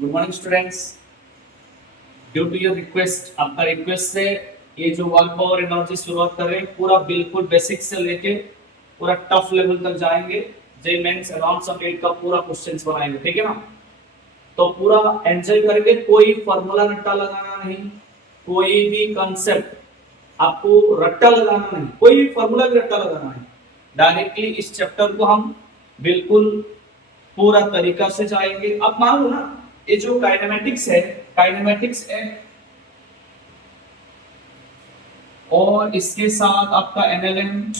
Good morning students. Due to your request, आपका request से ये जो वर्क पावर एनर्जी शुरुआत कर रहे हैं, पूरा बिल्कुल बेसिक से लेके पूरा टफ लेवल तक जाएंगे। जे मेंस अराउंड सम 8 का पूरा क्वेश्चंस बनाएंगे, ठीक है ना। तो पूरा एंजॉय करके, कोई फार्मूला रट्टा लगाना नहीं, कोई भी कंसेप्ट आपको रट्टा लगाना नहीं, कोई भी फार्मूला भी रट्टा लगाना नहीं। डायरेक्टली इस चैप्टर को हम बिल्कुल पूरा तरीका से जाएंगे। अब मान लो ना, ये जो काइनेमेटिक्स है और इसके साथ आपका एनएलएम,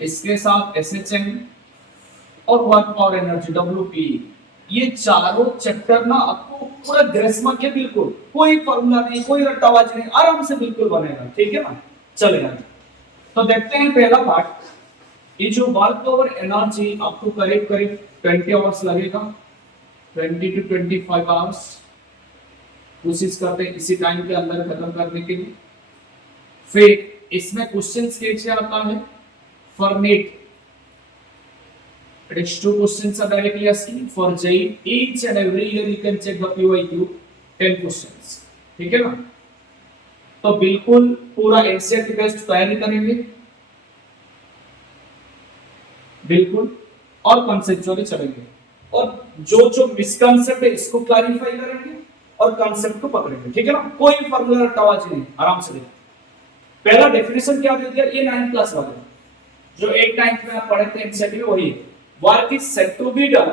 इसके साथ एसएचएम और वर्क पावर एनर्जी डब्ल्यूपी, ये चारों चैप्टर ना आपको पूरा ग्रेस्मा के बिल्कुल कोई फॉर्मूला नहीं, कोई रट्टाबाजी नहीं, आराम से बिल्कुल बनेगा, ठीक है ना। चलेगा। तो देखते हैं पहला पार्ट। ये जो वर्क पावर एनर्जी आपको करीब करीब 20 आवर्स लगेगा, 20 to 25 आवर्स। कोशिश करते हैं इसी टाइम के अंदर खत्म करने के लिए। फिर इसमें क्वेश्चंस कैसे आता है for NEET, it is 2 questions are directly asking for JEE, each and every year you can check the PYQ 10 questions, ठीक है ना। तो बिल्कुल पूरा एनसीईआरटी बेस्ड तैयारी करेंगे बिल्कुल, और कॉन्सेप्चुअली चलेंगे, और जो जो मिसकंसेप्ट है इसको क्लैरिफाई करेंगे और कॉन्सेप्ट को पकड़ेंगे, ठीक है ना। कोई फार्मूला रट्टाबाजी नहीं, आराम से देखो। पहला डेफिनेशन क्या दे दिया, ये 9th क्लास वाले जो 8 9th में आप पढ़े थे एनसीईआरटी में, वही work is said to be done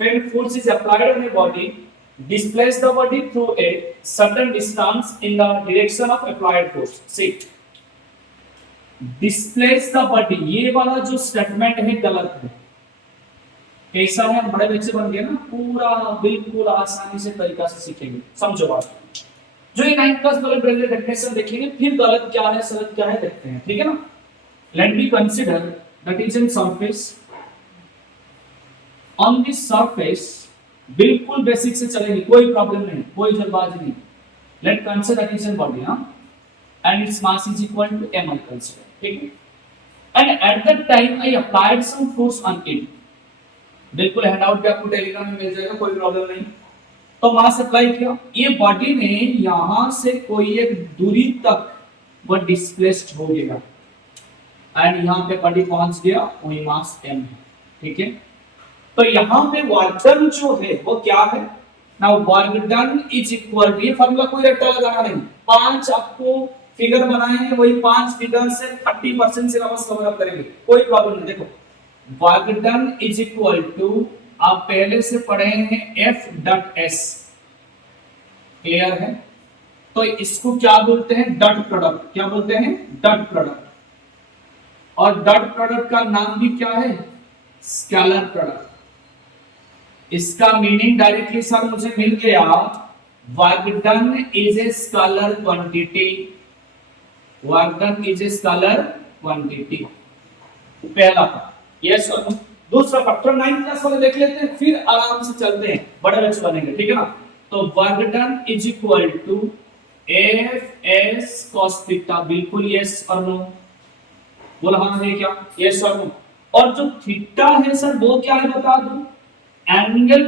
when force is applied on a body displace the body through a certain distance in the direction of applied force। see, displace the body, ये वाला जो statement है गलत है। कैसा है, बड़े बच्चे बन गए ना, पूरा बिल्कुल आसानी से तरीका से सीखेंगे, समझो बात। जो ये 9th क्लास वाले पहले डेफिनेशन देखेंगे, फिर गलत क्या है सही क्या है देखते हैं, ठीक है ना। Let me consider that is in surface, on this surface, बिल्कुल बेसिक से चलेंगे, कोई प्रॉब्लम नहीं, कोई जल्दबाजी नहीं। Let consider that is in body, हां, and its mass is equal to m, I consider, ठीक है। एंड at that time I applied some force on it, बिल्कुल हैंडआउट पे आपको टेलीग्राम में मिल जाएगा, कोई प्रॉब्लम नहीं। तो मास अप्लाई किया, ये बॉडी ने यहां से कोई एक दूरी तक वो डिस्प्लेस्ड हो गया, एंड यहां पे बॉडी पहुंच गया, वही मास m है, ठीक है। तो यहां पे वर्क डन जो है वो क्या है, now work done is equal to, ये फार्मूला कोई रट्टा लगाना नहीं, 5 आपको फिगर बनाएंगे, वही 5 फिगर से 30% सिलेबस कवर अप करेंगे, कोई प्रॉब्लम नहीं। देखो work done is equal to, आप पहले से पढ़े हैं F डॉट S, क्लियर है। तो इसको क्या बोलते हैं, डॉट प्रोडक्ट, क्या बोलते हैं, डॉट प्रोडक्ट। और डॉट प्रोडक्ट का नाम भी क्या है, स्केलर प्रोडक्ट। इसका मीनिंग डायरेक्टली सर मुझे मिल गया, work done is a scalar quantity, work done is a scalar quantity, पहला यस और नो। दूसरा पार्ट 9th क्लास वाले देख लेते हैं, फिर आराम से चलते हैं, बड़े बच्चे बनेंगे, ठीक है ना। तो work done is equal to F S cos theta, बिल्कुल यस और नो, बोला हाँ है क्या, यस और नो। और जो थीटा है सर वो क्या है बता दो, angle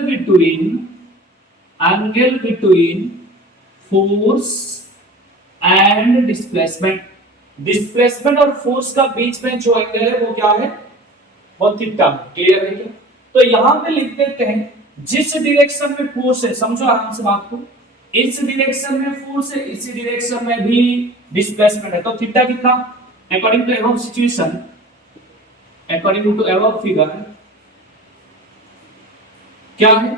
between force and displacement, displacement और फोर्स का बीच में जो एंगल है वो क्या है, वो थीटा, क्लियर है क्या। तो यहां पे लिख देते हैं, जिस डायरेक्शन में फोर्स है, समझो आराम से बात को, इस डायरेक्शन में फोर्स है, इसी डायरेक्शन में भी डिस्प्लेसमेंट है, तो थीटा कितना, according to above situation, according to above figure क्या है,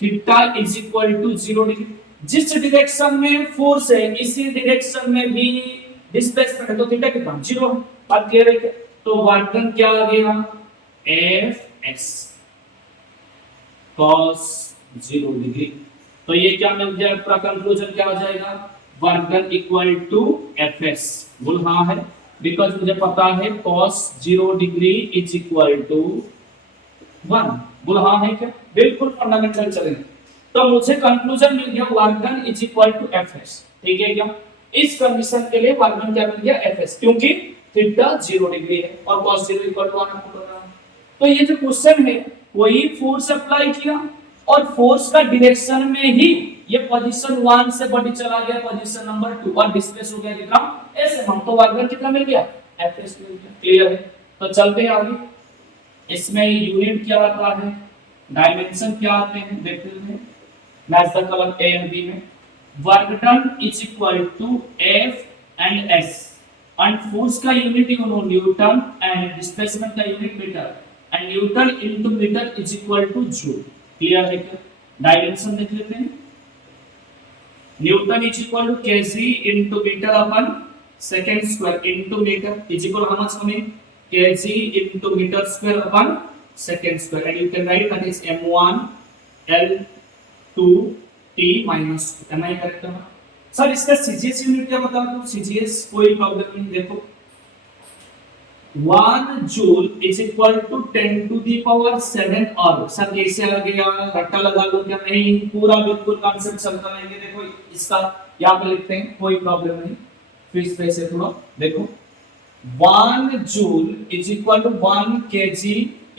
theta is equal to 0 degree. जिस डायरेक्शन में फोर्स है, इसी डायरेक्शन में भी डिस्प्लेसमेंट है, तो थीटा कितना, 0, बात क्लियर है क्या। तो वर्क डन क्या आ गया, एफ एस cos 0 डिग्री। तो ये क्या मिल जाएगा, पूरा कंक्लूजन क्या आ जाएगा, work done equal to F S, बोल हाँ है, बिकॉज मुझे पता है cos 0 degree is equal to 1, बोल हाँ है क्या, बिल्कुल फंडामेंटल चलेंगे। तो मुझे कंक्लूजन मिल गया, work done is equal to F S, ठीक है क्या। इस कंडीशन के लिए वर्क डन क्या मिल गया, एफ एस, क्योंकि थीटा 0 डिग्री है और cos 0 इक्वल टू 1 आपको पता है। तो ये जो क्वेश्चन है, कोई फोर्स अप्लाई किया और फोर्स का डायरेक्शन में ही ये पोजीशन 1 से बॉडी चला गया पोजीशन नंबर 2 और डिस्प्लेस हो गया कितना एस एम तो वर्क डन कितना मिल गया एफ एस मिल गया। क्लियर है? तो चलते हैं आगे। इसमें यूनिट क्या आता है, डायमेंशन क्या आते हैं देखते हैं। Match the column A and B में work done is equal to F and S and force का unit you know newton and displacement का unit metre and newton into metre is equal to joule. Clear है क्या? Dimension देख लेते हैं। Newton is equal to KG into metre upon second square into metre is equal how much coming kg into meter square upon second square and you can write that is m1 l2 t minus 2। am I correct है sir? इसका cgs unit क्या बता दो? cgs कोई problem नहीं। देखो 1 joule is equal to 10 to the power 7 और sir कैसे आ गया? रट्टा लगा लो क्या? नहीं, पूरा बिल्कुल कांसेप्ट चलता रहेंगे। देखो इसका यहाँ पे लिखते हैं, कोई प्रॉब्लम नहीं। फिर इस पे से थोड़ा देखो 1 joule is equal to 1 kg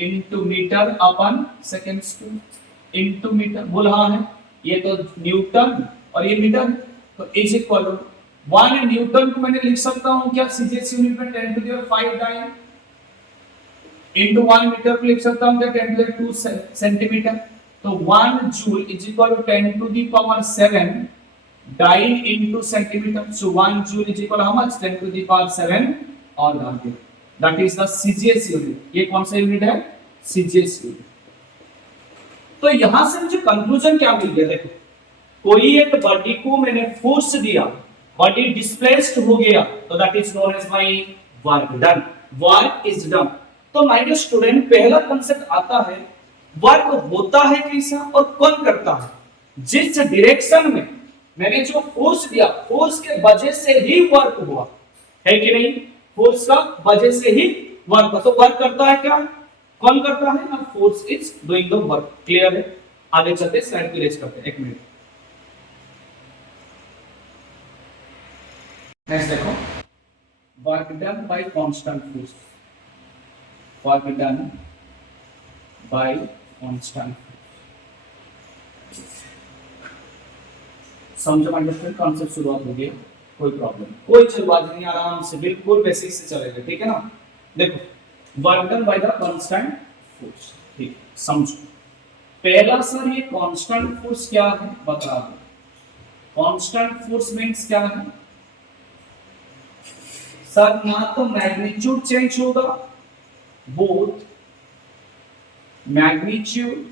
into metre अपन सेकेंड स्क्वायर इंटू मीटर बोल रहा है। ये तो न्यूटन और ये मीटर तो इज इक्वल टू 1 न्यूटन को मैंने लिख सकता हूं क्या सीजीएस यूनिट में 10 to the 5 dyne into 1 metre को लिख सकता हूं क्या 10 टू द 2 सेंटीमीटर। तो 1 joule is equal to 10 to the power 7 dyne into centimetre. So 1 joule is equal how much 10 to the power 7 और that is the CGS unit. ये कौन सा यूनिट है? CGS unit. तो यहां से मुझे कंक्लूजन क्या मिल गया? देखो कोई एक बॉडी को मैंने फोर्स दिया, बॉडी डिस्प्लेस्ड हो गया, तो that is known as my work done. Work is done. तो माय डियर स्टूडेंट पहला कांसेप्ट आता है वर्क होता है कैसा और कौन करता है? जिस डायरेक्शन में मैंने जो फोर्स दिया फोर्स के वजह से ही वर्क हुआ है कि नहीं? फोर्स का वजह से ही वर्क। तो वर्क करता है क्या? कौन करता है ना? Force is doing the work. Clear है? आगे चलते स्लाइड को रेज करते हैं। एक मिनट नेक्स्ट देखो work done bye constant force. Work done bye constant समझो अंडरस्टैंड कॉन्सेप्ट शुरुआत हो गया। कोई प्रॉब्लम कोई जल्दबाजी नहीं, आराम से बिल्कुल बेसिक से चलेगा। ठीक है ना? देखो work done by the constant force. ठीक समझो पहला सर ये कांस्टेंट फोर्स क्या है बता दो। कांस्टेंट फोर्स मींस क्या है सर? ना तो मैग्नीट्यूड चेंज होगा, both magnitude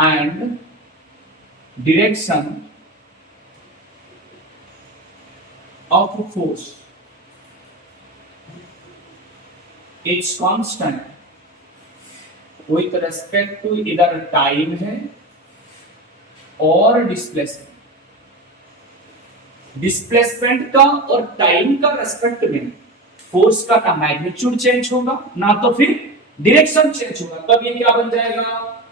and direction of force is constant with respect to either time है और डिस्प्लेसमेंट। डिस्प्लेसमेंट का और टाइम का रेस्पेक्ट में फोर्स का ना मैग्नीट्यूड चेंज होगा ना तो फिर डायरेक्शन चेंज होगा। तब ये क्या बन जाएगा?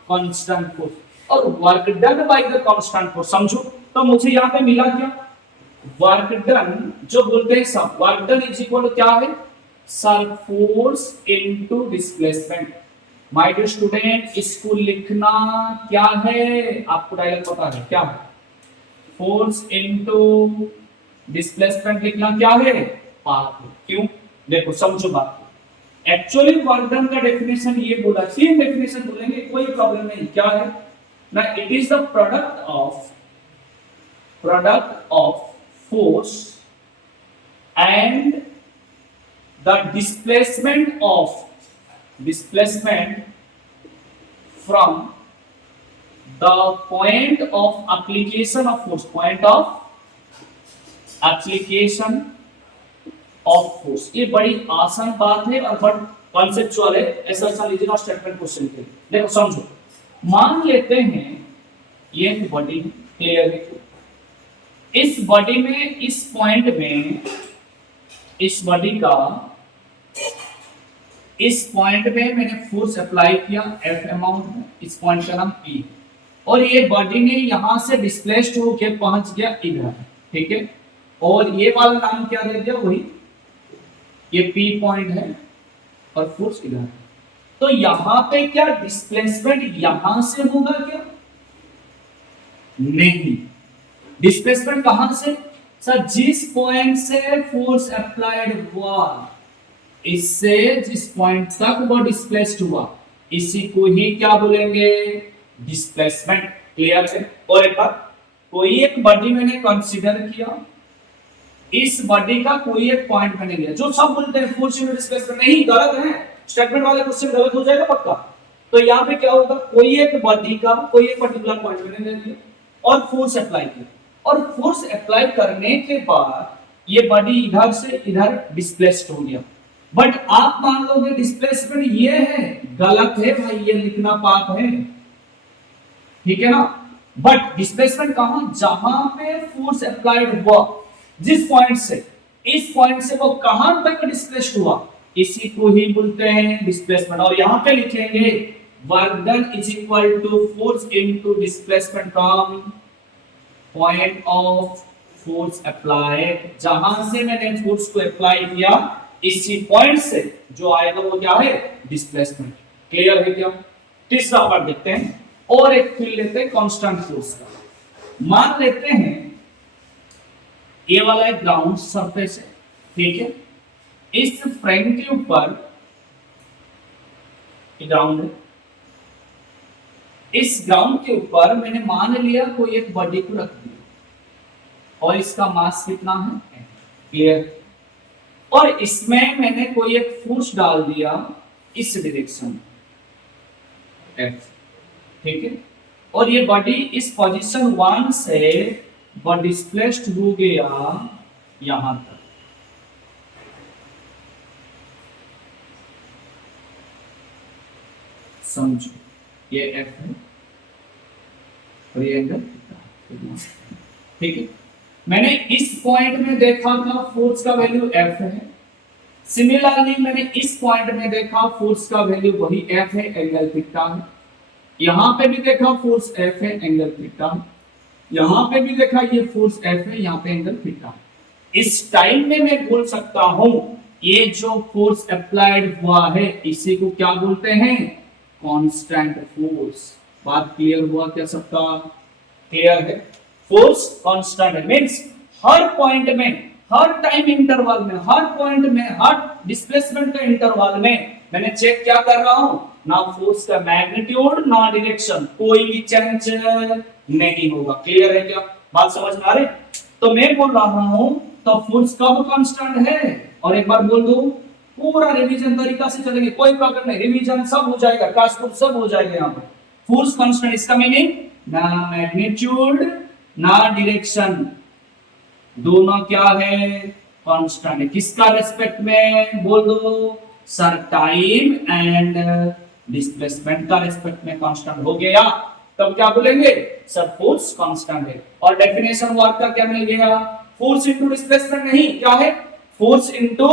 Constant force. और work done by the constant force समझो। तो मुझे यहाँ पे मिला क्या? वर्क डन जो बोलते हैं सब work done is equal to क्या है sir? Force into displacement. My dear student इसको लिखना क्या है? आपको डायलॉग पता है क्या है? फोर्स इनटू डिस्प्लेसमेंट लिखना क्या है? पाथ। क्यों? देखो समझो बात। एक्चुअली वर्क डन का डेफिनेशन ये बोला, सेम डेफिनेशन बोलेंगे कोई प्रॉब्लम नहीं। क्या है ना? It is the product of force and the displacement from the point of application of force, point of application of force। ये बड़ी आसान बात है और बट कॉन्सेप्चुअल है। ऐसा लीजिए ना स्टेटमेंट क्वेश्चन के। देखो समझो मान लेते हैं ये बॉडी क्लियर है। इस बॉडी में इस पॉइंट में इस बॉडी का इस पॉइंट में मैंने फोर्स अप्लाई किया F अमाउंट में। इस पॉइंट का नाम P और ये बॉडी ने यहां से डिस्प्लेस्ड होकर पहुंच गया इधर। ठीक है? और ये वाला नाम क्या दे दिया? वही ये P पॉइंट है और फोर्स इधर। तो यहां पे क्या डिस्प्लेसमेंट यहां से होगा क्या? नहीं, डिस्प्लेसमेंट कहां से? सर जिस पॉइंट से फोर्स अप्लाइड हुआ, इससे जिस पॉइंट तक वो डिस्प्लेस्ड हुआ, इसी को ही क्या बोलेंगे? डिस्प्लेसमेंट। क्लियर है? और एक बात, कोई एक बॉडी मैंने कंसीडर किया, इस बॉडी का कोई एक पॉइंट मैंने लिया, जो सब बोलते हैं फोर्स यूनिट डिस्प्लेसमेंट, नहीं, गलत है, स्टेटमेंट वाले क्वेश्चन गलत हो जाएगा पक्का। तो यहां पे क्या होगा, कोई एक बॉडी का कोई एक पर्टिकुलर पॉइंट मैंने ले लिया और फोर्स अप्लाई किया, और फोर्स अप्लाई करने के बाद ये बॉडी इधर से इधर डिस्प्लेस्ड हो गया, बट आप मान लोगे डिस्प्लेसमेंट ये है, गलत है भाई, ये लिखना पाप है, ठीक है ना। बट डिस्प्लेसमेंट कहां? जहां पे फोर्स अप्लाइड हुआ, जिस पॉइंट से, इस पॉइंट से वो कहां तक डिस्प्लेस्ड हुआ, इसी को ही बोलते हैं डिस्प्लेसमेंट। और यहां पे लिखेंगे work done is equal to force into displacement from point of force applied, जहां से मैंने फोर्स को अप्लाई किया, इसी पॉइंट से जो आएगा वो क्या है? डिस्प्लेसमेंट। क्लियर है क्या? तीसरा पार्ट देखते हैं, और एक फिर लेते हैं कांस्टेंट फोर्स का। मान लेते हैं ये वाला एक ग्राउंड सरफेस है, ठीक है, इस फ्रेम के ऊपर ग्राउंड है, इस ग्राउंड के ऊपर मैंने मान लिया कोई एक बॉडी को रख दिया, और इसका मास कितना है? क्लियर? और इसमें मैंने कोई एक फोर्स डाल दिया इस डायरेक्शन F, ठीक है, और ये बॉडी इस पोजीशन 1 से डिस्प्लेस्ड हो गया यहां तक। समझो, ये F है और ये एंगल, ठीक है। मैंने इस पॉइंट में देखा था फोर्स का वैल्यू F है, सिमिलरली मैंने इस पॉइंट में देखा फोर्स का वैल्यू वही F है, एंगल थीटा है। यहां पे भी देखा फोर्स F है, एंगल थीटा है। यहां पे भी देखा ये फोर्स F है, यहां पे एंगल थीटा है। इस टाइम में मैं बोल सकता हूं ये जो फोर्स अप्लाइड हुआ है, इसी को क्या बोलते हैं? Constant force. बात क्लियर हुआ क्या सबका? क्लियर है? फोर्स कांस्टेंट है, मींस हर पॉइंट में, हर टाइम इंटरवल में, हर पॉइंट में, हर डिस्प्लेसमेंट का इंटरवल में मैंने चेक क्या कर रहा हूं? ना फोर्स का मैग्नीट्यूड ना डायरेक्शन, कोई भी चेंज नहीं होगा। क्लियर है क्या? बात समझ में आ रही? तो मैं बोल रहा हूं तो फोर्स कब कांस्टेंट है? और एक बार बोल दो, पूरा रिवीजन तरीका से चलेंगे, कोई प्रॉब्लम नहीं, रिवीजन सब हो जाएगा, ट्रांसपोर्ट सब हो जाएगा। यहां पर फोर्स कांस्टेंट, इसका मीनिंग ना मैग्नीट्यूड ना डायरेक्शन, दोनों क्या है? कांस्टेंट है। किसका रेस्पेक्ट में? बोल दो, सर टाइम एंड डिस्प्लेसमेंट का रेस्पेक्ट में कांस्टेंट हो गया, तब क्या बोलेंगे? सर फोर्स कांस्टेंट है। और डेफिनेशन वर्क का क्या मिल गया? फोर्स इनटू डिस्प्लेसमेंट नहीं, क्या है? Force into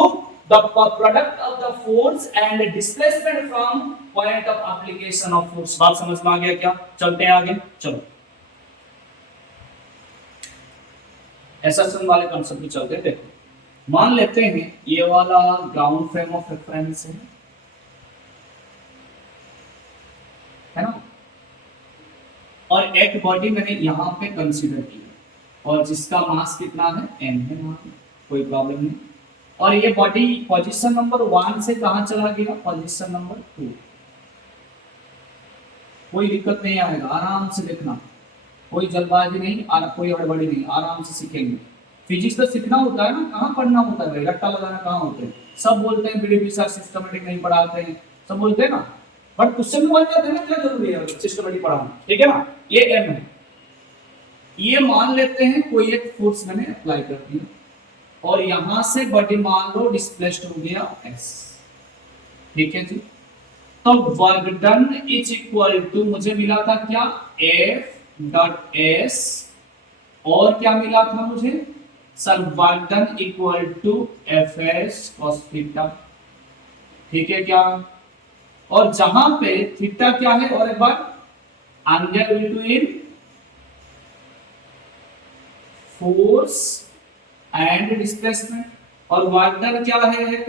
the product of the force and displacement from point of application of force. बात समझ में आ गया क्या? चलते हैं आगे, चलो एसएसएन वाले कॉन्सेप्ट पे चलते हैं। देखो, मान लेते हैं ये वाला ग्राउंड फ्रेम ऑफ रेफरेंस है ना, और एक बॉडी मैंने यहां पे कंसीडर की, और जिसका मास कितना है? m है, वहां पे कोई प्रॉब्लम नहीं। और ये बॉडी पोजीशन नंबर 1 से कहां चला गया? Position number 2। कोई दिक्कत नहीं आएगा, आराम से देखना, कोई जल्दबाजी नहीं, कोई हड़बड़ी नहीं, आराम से सीखेंगे। फिजिक्स तो सीखना होता है ना, कहाँ पढ़ना होता है भाई, रट्टा लगाना कहाँ होता है। सब बोलते हैं बीडीपी सर सिस्टमेटिक नहीं पढ़ाते हैं, सब बोलते हैं ना, बट क्वेश्चन में बन जाते हैं ना, क्या जरूरी है सिस्टमेटिक पढ़ाना, ठीक है ना। ये एम है, ये मान लेते हैं कोई एक फोर्स मैंने अप्लाई कर दिया, और यहां से बॉडी मान लो डिस्प्लेस्ड हो गया एस, ठीक है जी। तो work done is equal to, मुझे मिला था क्या? एफ डॉट एस, और क्या मिला था मुझे? Sir work done equal to F S cos theta, ठीक है क्या? और जहां पे थीटा क्या है, और एक बार, angle between force and displacement, और वर्क डन क्या है? एक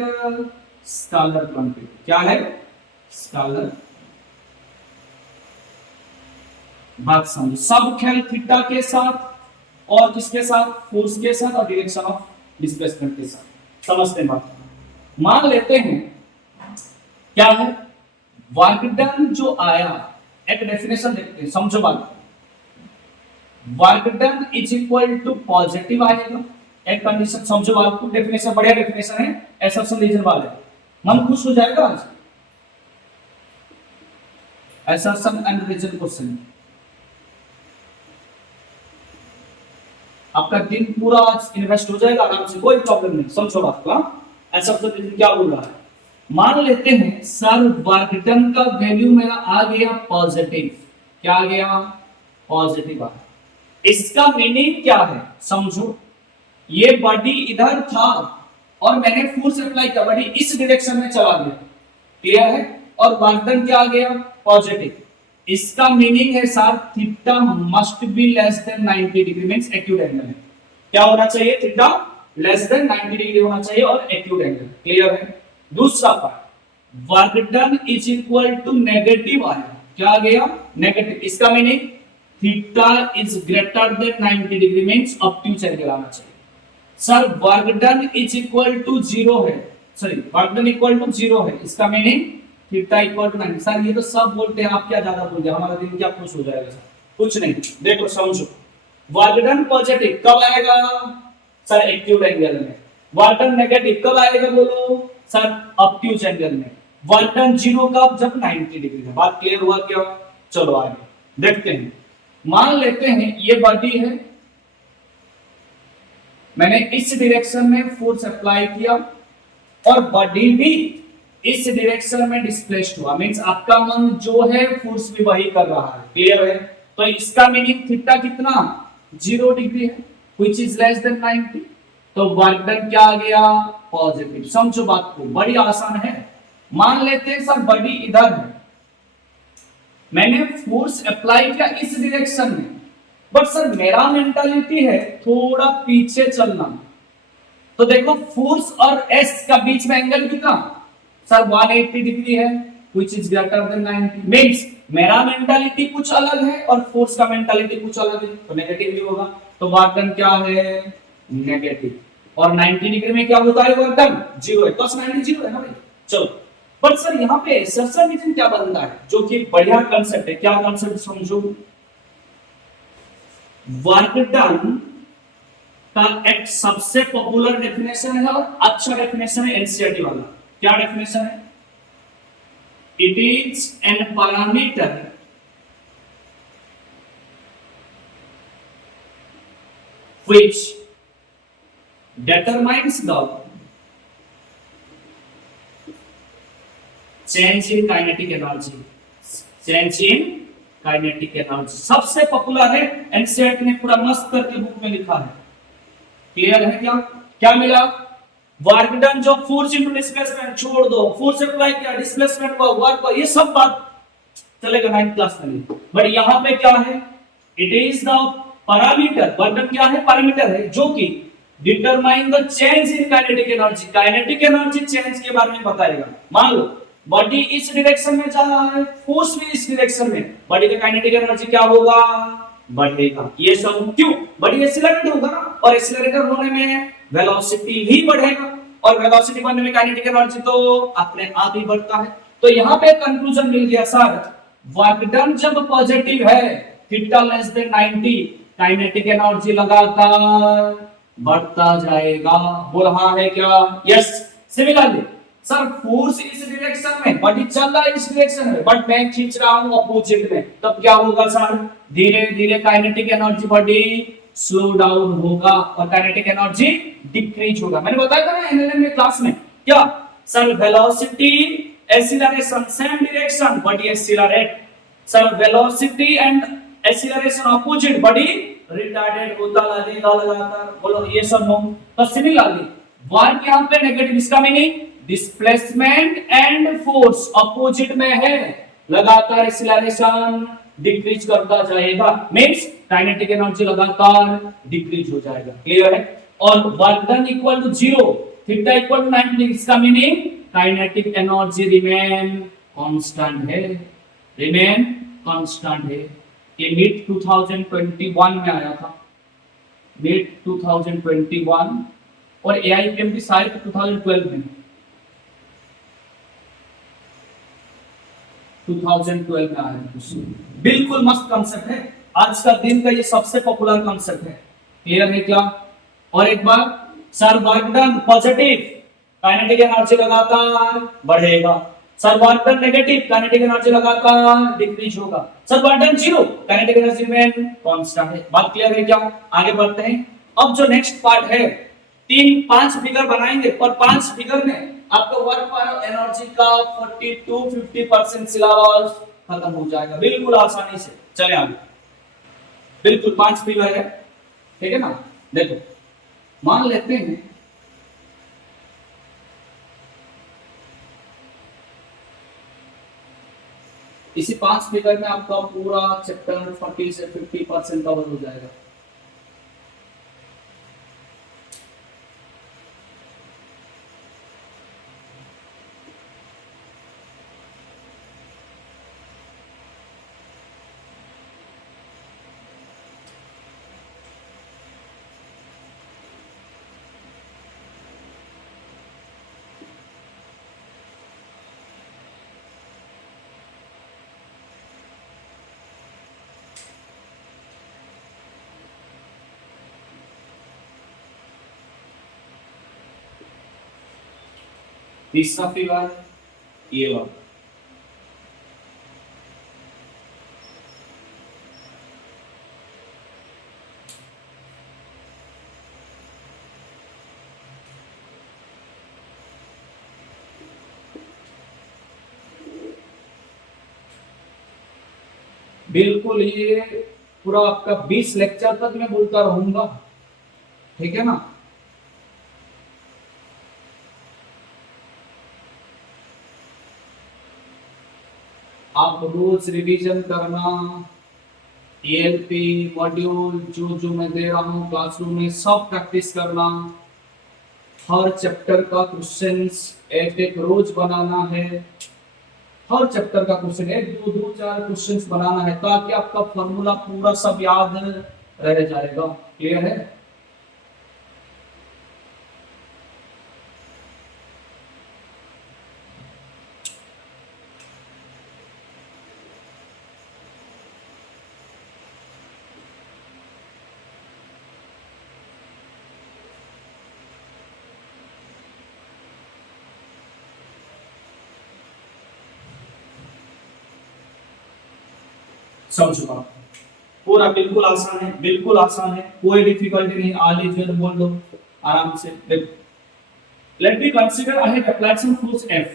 स्केलर क्वांटिटी, क्या है? स्केलर बात समझो। सब खेल थीटा के साथ और किसके साथ, फोर्स के साथ और डायरेक्शन ऑफ डिस्प्लेसमेंट के साथ। समझते हैं बात। मान लेते हैं क्या है, वर्क डन जो आया, एक डेफिनेशन देखते हैं, समझो बात। Work done is equal to positive आएगा, एक कंडीशन समझो बात को। डेफिनेशन बढ़िया डेफिनेशन है, एसर्शन रीजन वाले, मन खुश हो जाएगा आज। एसर्शन एंड रीजन क्वेश्चन, आपका दिन पूरा आज इन्वेस्ट हो जाएगा आराम से, कोई प्रॉब्लम नहीं। समझो बात को। ऐसा क्या बोल रहा है, मान लेते हैं सर वर्क डन का वैल्यू मेरा आ गया पॉजिटिव। क्या आ गया, पॉजिटिव आ। इसका मीनिंग क्या है समझो, ये बॉडी इधर था और मैंने फोर्स अप्लाई किया, बॉडी इस डायरेक्शन में चला गया, क्लियर है, और वर्क डन क्या आ गया, पॉजिटिव। इसका मीनिंग है sir theta must be less than 90 degree, means acute angle है। क्या होना चाहिए, थीटा लेस देन 90 डिग्री होना चाहिए और एक्यूट एंगल, क्लियर है। दूसरा part, work done is equal to negative आया, क्या आ गया, नेगेटिव। इसका meaning theta is greater than 90 degree, means obtuse angle आना चाहिए। Sir work done is equal to 0 है, sorry work done equal to 0 है, इसका meaning theta equal to 90। Sir ये तो सब बोलते हैं, आप क्या ज्यादा बोल रहे, हमारा दिन क्या खुश हो जाएगा सर, कुछ नहीं। देखो समझो, वर्क डन पॉजिटिव कब आएगा सर, एक्यूट एंगल में। वर्क डन नेगेटिव कब आएगा बोलो सर, ऑब्ट्यूज एंगल में। वर्क डन 0 कब, जब 90 डिग्री है। बात क्लियर हुआ क्या, चलो आगे देखते हैं। मान लेते हैं ये बॉडी है, मैंने इस डायरेक्शन में फोर्स अप्लाई किया और बॉडी भी इस डायरेक्शन में डिस्प्लेस्ड हुआ, मींस आपका मन जो है फोर्स भी वही कर रहा है, क्लियर है। तो इसका मीनिंग थीटा कितना, 0 डिग्री है, व्हिच इज लेस देन 90। तो वर्क डन क्या आ गया, पॉजिटिव। समझो बात को, बड़ी आसान है। मान लेते हैं सर बॉडी इधर है, मैंने फोर्स अप्लाई किया इस डायरेक्शन में, बट सर मेरा मेंटालिटी है थोड़ा पीछे चलना। तो देखो फोर्स और एस का बीच में एंगल कितना सर, 180 डिग्री है, which is greater than 90, means मेरा मेंटालिटी कुछ अलग है और फोर्स का मेंटालिटी कुछ अलग है, तो नेगेटिव ही होगा। तो वर्क डन क्या है, नेगेटिव। और 90 डिग्री में क्या होता है, वर्क डन 0 है, cos 90 0 है ना भाई। चलो, बट सर यहाँ पे एसर्शन रीजन क्या बनता है, जो कि बढ़िया कांसेप्ट है। क्या कांसेप्ट समझो, वर्क डन का एक सबसे पॉपुलर डेफिनेशन है और अच्छा डेफिनेशन है एनसीईआरटी वाला। क्या डेफिनेशन है, it is an parameter which determines the change in kinetic energy, change in kinetic energy सबसे पॉपुलर है, एनसीईआरटी ने पूरा मस्त करके बुक में लिखा है, क्लियर है। क्या क्या मिला, वर्क डन जो फोर्स इनटू डिस्प्लेसमेंट छोड़ दो, फोर्स अप्लाई किया, डिस्प्लेसमेंट हुआ, वर्क पर, ये सब बात चलेगा 9th क्लास में। बट यहां पे क्या है, it is the parameter, work done क्या है, पैरामीटर है जो कि determine the change in kinetic energy, kinetic energy change के बारे में बताएगा। मान लो बॉडी इस डायरेक्शन में जा रहा है, फोर्स भी इस डायरेक्शन में, बॉडी का काइनेटिक एनर्जी क्या होगा, बढ़ेगा। ये सब क्यों, बॉडी एक्सीलरेट होगा ना, और एक्सीलरेटर होने में वेलोसिटी भी बढ़ेगा, और वेलोसिटी बढ़ने में काइनेटिक एनर्जी तो अपने आप ही बढ़ता है। तो यहाँ पे कंक्लूजन मिल गया सर, वर्क डन जब पॉजिटिव है, theta less than 90, kinetic energy लगातार बढ़ता जाएगा। बोल हाँ है क्या, यस। सिमिलरली सर फोर्स इस डायरेक्शन में, बॉडी चल रहा है इस डायरेक्शन में, बट मैं खींच रहा हूं अपोजिट में, तब क्या होगा सर, धीरे धीरे kinetic energy body slow down होगा और काइनेटिक एनर्जी डिक्रीज होगा। मैंने बताया था ना एनएलएम में क्लास में, क्या sir, velocity acceleration same direction body accelerate, sir velocity and acceleration opposite body retarded होता लगेगा लगातार। बोलो ये सब नो। तो सिमिलरली वर्क यहां पे नेगेटिव, इसका meaning displacement and force opposite में है, लगातार एक्सीलरेशन डिक्रीज करता जाएगा, मींस काइनेटिक एनर्जी लगातार डिक्रीज हो जाएगा, क्लियर है। और work done equal to 0, theta equal to 90, इसका meaning kinetic energy remain constant है, रिमेन कांस्टेंट है। ये मिड 2021 में आया था, मिड 2021, और AIPMT शायद 2012 में, 2012 में आया था। बिल्कुल मस्त कंसेप्ट है, आज का दिन का ये सबसे पॉपुलर कंसेप्ट है। क्लियर है क्या? और एक बार, sir work done positive, kinetic energy लगातार बढ़ेगा। Sir work done negative, kinetic energy लगातार डिक्रीज होगा। Sir work done zero, kinetic energy में कांस्टेंट है। बात क्लियर है क्या? आगे बढ़ते हैं। अब जो नेक्स्ट पार्ट है, 5 फिगर बनाएंगे, और 5 फिगर में आपका वर्क पर एनर्जी का 40 to 50% सिलेबस खत्म हो जाएगा, बिल्कुल आसानी से। चले आगे, बिल्कुल 5 फिगर है, ठीक है ना। देखो, मान लेते हैं इसी 5 फिगर में आपका पूरा चैप्टर 40 से 50% कवर हो जाएगा। तीसरा फिगर ये वाला, बिल्कुल ये पूरा आपका 20 लेक्चर तक मैं बोलता रहूंगा, ठीक है ना। आप रोज रिवीजन करना, ELP मॉड्यूल जो जो मैं दे रहा हूँ क्लासरूम में सब प्रैक्टिस करना। हर चैप्टर का क्वेश्चंस एक एक रोज बनाना है, हर चैप्टर का क्वेश्चन 1 2 2 4 क्वेश्चंस बनाना है, ताकि आपका फॉर्मूला पूरा सब याद रह जाएगा। क्लियर है? समझो आप, पूरा बिल्कुल आसान है, बिल्कुल आसान है, कोई डिफिकल्टी नहीं। आली जो बोल दो आराम से। Let me consider I have applied some force F।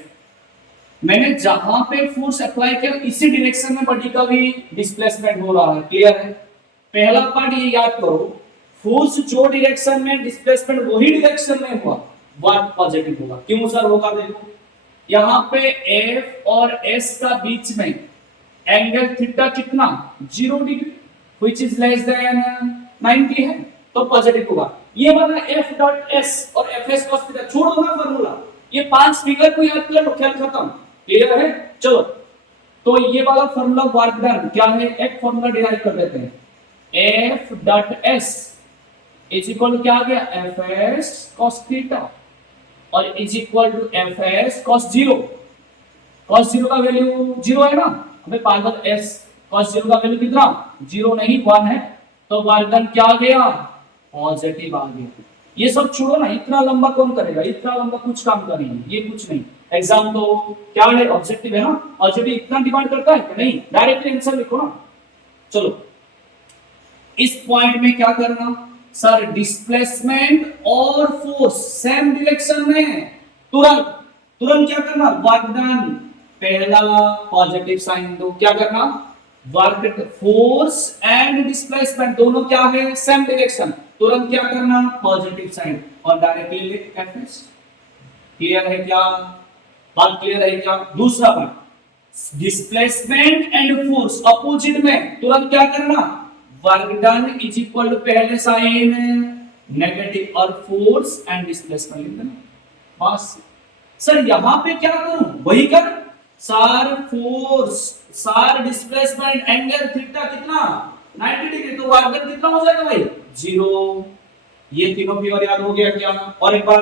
मैंने जहां पे फोर्स अप्लाई किया इसी डायरेक्शन में बॉडी का भी डिस्प्लेसमेंट हो रहा है। क्लियर है? पहला पार्ट ये याद करो, फोर्स जो डायरेक्शन में डिस्प्लेसमेंट वही डायरेक्शन में हुआ, वर्क पॉजिटिव होगा। क्यों सर होगा? देखो, यहां पे F और S का बीच में एंगल थीटा कितना? 0 degree, which is less than 90 है, तो पॉजिटिव होगा। ये वाला F डॉट S और Fs cos थीटा छोड़ दो ना फॉर्मूला, ये 5 फिगर को याद कर लो, खेल खत्म। क्लियर है? चलो, तो ये वाला फॉर्मूला वर्क डन क्या है, एक फॉर्मूला डिराइव कर देते हैं। F dot S is equal to क्या आ गया? Fs cos थीटा, और is equal to Fs cos 0। cos 0 का वैल्यू 0 है ना, हमें पागल S cos 0 का वैल्यू कितना? 0 नहीं 1 है, तो वर्क डन क्या आ गया? पॉजिटिव आ गया। ये सब छोड़ो ना, इतना लंबा कौन करेगा, इतना लंबा कुछ काम का नहीं, ये कुछ नहीं। एग्जाम तो क्या है, ऑब्जेक्टिव है ना, ऑब्जेक्टिव इतना डिमांड करता है कि नहीं, डायरेक्टली आंसर लिखो ना। चलो, इस पॉइंट में क्या करना सर, डिस्प्लेसमेंट और फोर्स सेम डायरेक्शन में, तुरंत तुरंत क्या करना, वर्क डन पहला पॉजिटिव साइन दो। क्या करना, वर्क फोर्स एंड डिस्प्लेसमेंट दोनों क्या है, सेम डायरेक्शन, तुरंत क्या करना, पॉजिटिव साइन, और डायरेक्टली लिख Fs। क्लियर है क्या? बात क्लियर है क्या? दूसरा part, displacement and force opposite में, तुरंत क्या करना, work done is equal to पहले साइन नेगेटिव और फोर्स एंड डिस्प्लेसमेंट लिख देना। बस सर, यहां पे क्या करूं, वही कर। Sir force, sir displacement angle theta कितना 90 डिग्री, तो वर्क डन कितना हो जाएगा भाई 0। ये तीनों फिगर याद हो गया क्या? और एक बार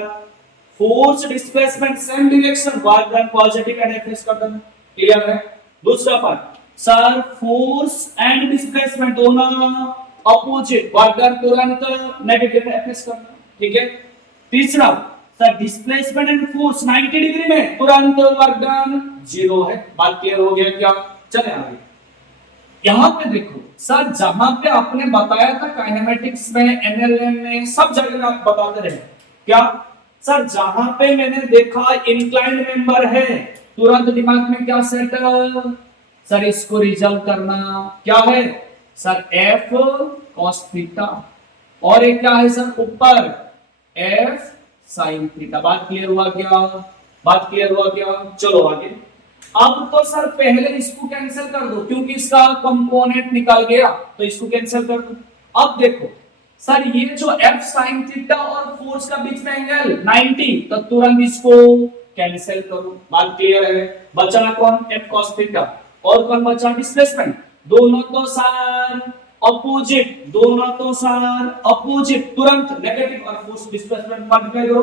force displacement same direction, work done positive and FS का डन, क्लियर है? दूसरा part sir force and displacement दोनों अपोजिट, वर्क डन तुरंत नेगेटिव एफएस का, ठीक है? तीसरा sir displacement and force 90 degree में तुरंत वर्क डन 0 है। बात क्लियर हो गया क्या? चले आगे। यहां पे देखो सर, जहां पे आपने बताया था काइनेमेटिक्स में, एनएलएम में, सब जगह आप बताते रहे क्या सर, जहां पे मैंने देखा इंक्लाइंड मेंबर है तुरंत दिमाग में क्या सेटल, सर इसको रिजल्व करना क्या है सर, एफ कॉस थीटा, और एक क्या है सर ऊपर एफ साइन थीटा। बात क्लियर हुआ क्या? बात क्लियर हुआ क्या? चलो आगे। अब तो सर पहले इसको कैंसिल कर दो क्योंकि इसका कंपोनेंट निकल गया, तो इसको कैंसिल कर दो। अब देखो सर, ये जो एफ साइन थीटा और फोर्स का बीच में एंगल 90, तो तुरंत इसको कैंसिल करो। बात क्लियर है? बचा कौन? एफ कॉस थीटा, और कौन बचा? डिस्प्लेसमेंट। दोनों तो सर अपोजिट, दोनों तो सर अपोजिट, तुरंत नेगेटिव और फोर्स डिस्प्लेसमेंट मल्टीप्लाई करो,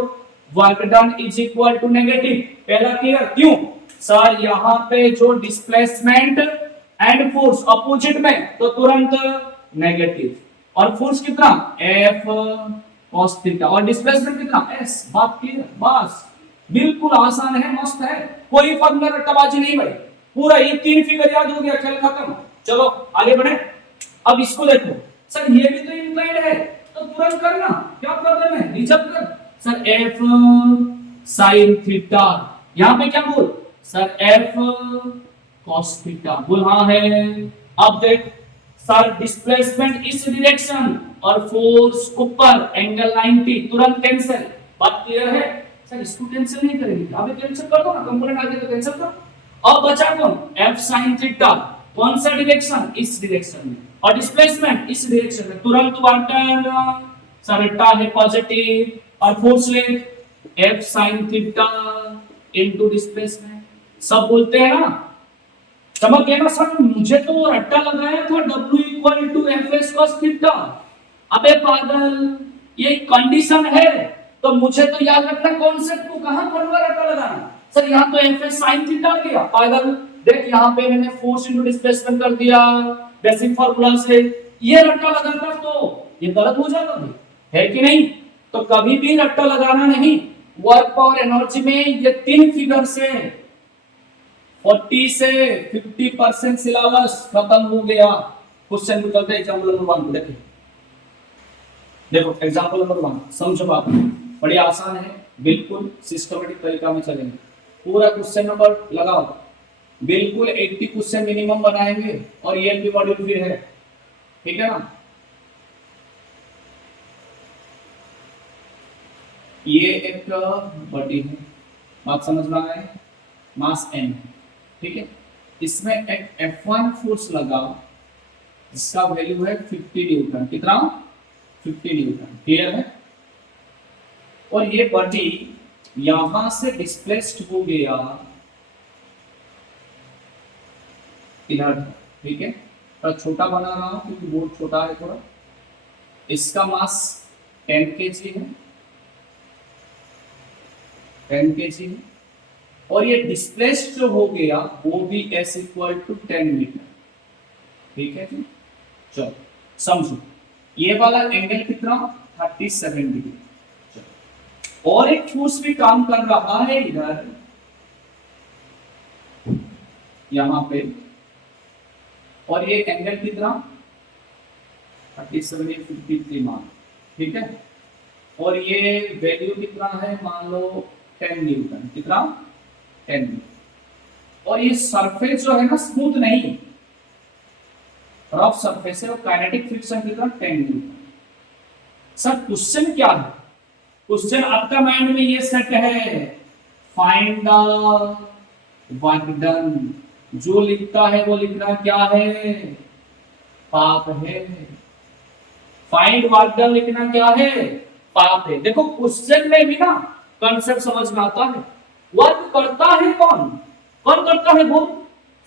work done is equal to negative. पहला क्लियर? क्यों सर? यहां पे जो डिस्प्लेसमेंट एंड फोर्स अपोजिट में, तो तुरंत नेगेटिव, और फोर्स कितना एफ cos थीटा, और डिस्प्लेसमेंट कितना s। बात क्लियर? बस बिल्कुल आसान है, मस्त है, कोई फर्क में रट्टाबाजी नहीं भाई, पूरा ये तीन फिगर याद हो गया, खेल खत्म। चलो आगे बढ़े। अब इसको देखो सर, ये भी तो इंक्लाइंड है, तो तुरंत करना, क्या प्रॉब्लम है? रिजल्ट कर सर, एफ साइन थीटा, यहां पे क्या बोल सर, एफ cos थीटा बोल, हाँ है। अब देख सर, डिस्प्लेसमेंट इस डायरेक्शन और फोर्स ऊपर, एंगल 90, तुरंत कैंसिल। बात क्लियर है? सर इसको कैंसिल नहीं करेंगे, अबे कैंसिल कर दो ना, कंपोनेंट आ गया तो कैंसिल करो। अब बचा कौन? एफ साइन थीटा, कौन सा डायरेक्शन? इस डायरेक्शन में, और डिस्प्लेसमेंट इस डायरेक्शन में, तुरंत वर्क सर टा है पॉजिटिव, और force length F sine theta into displacement, सब बोलते हैं ना, समझ गए ना सर? मुझे तो रट्टा लगाया था W equal to F S cos theta, अबे पागल, ये कंडीशन है, तो मुझे तो याद रखना कॉन्सेप्ट को, कहां पर रट्टा लगाना सर, यहां तो एफ एस साइन थीटा आ गया, पागल। देख यहां पे मैंने फोर्स इनटू डिस्प्लेसमेंट कर दिया बेसिक फार्मूला से, ये रट्टा लगाता तो ये गलत हो जाएगा भाई, है कि नहीं? तो कभी भी रट्टा लगाना नहीं। वर्क पावर एनर्जी में ये तीन फिगर से 40 से 50% सिलेबस खत्म हो गया। क्वेश्चन को चलते एग्जांपल नंबर 1 देखिए। देखो एग्जांपल नंबर 1 समझो बात, बड़ी आसान है, बिल्कुल सिस्टमैटिक तरीका में चलेंगे। पूरा क्वेश्चन नंबर लगाओ, बिल्कुल 80 क्वेश्चन मिनिमम बनाएंगे, और ईएलपी मॉड्यूल फिर है, ठीक है ना? ये एक बॉडी है, बात समझ में आए, मास m, ठीक है? इसमें एक F1 फोर्स लगा जिसका वैल्यू है 50 न्यूटन, कितना? 50 न्यूटन, क्लियर है? और ये बॉडी यहां से डिस्प्लेस्ड हो गया इधर, ठीक है? तो छोटा बना रहा हूं क्योंकि बोर्ड छोटा है थोड़ा। इसका मास 10 kg है, 10 kg है, और ये डिस्प्लेस्ड जो हो गया वो भी s इक्वल टू 10 मीटर, ठीक है जी? चलो समझो, ये वाला एंगल कितना? 37 डिग्री। चलो, और एक फोर्स भी काम कर रहा है इधर, यहां पे, और ये एंगल कितना? 37 या 53 मान, ठीक है? और ये वैल्यू कितना है? मान लो 10 न्यूटन, कितना? 10 न्यूटन। और ये सरफेस जो है ना स्मूथ नहीं, रफ सरफेस है, और काइनेटिक फ्रिक्शन कितना? 10 न्यूटन। सर क्वेश्चन क्या है? क्वेश्चन आपका माइंड में ये सेट है, फाइंड द वर्क डन। जो लिखता है वो लिखना क्या है? पाप है। फाइंड वर्क डन लिखना क्या है? पाप है। देखो क्वेश्चन में भी ना कंसेप्ट समझ में आता है, वर्क करता है कौन? कौन करता है वो?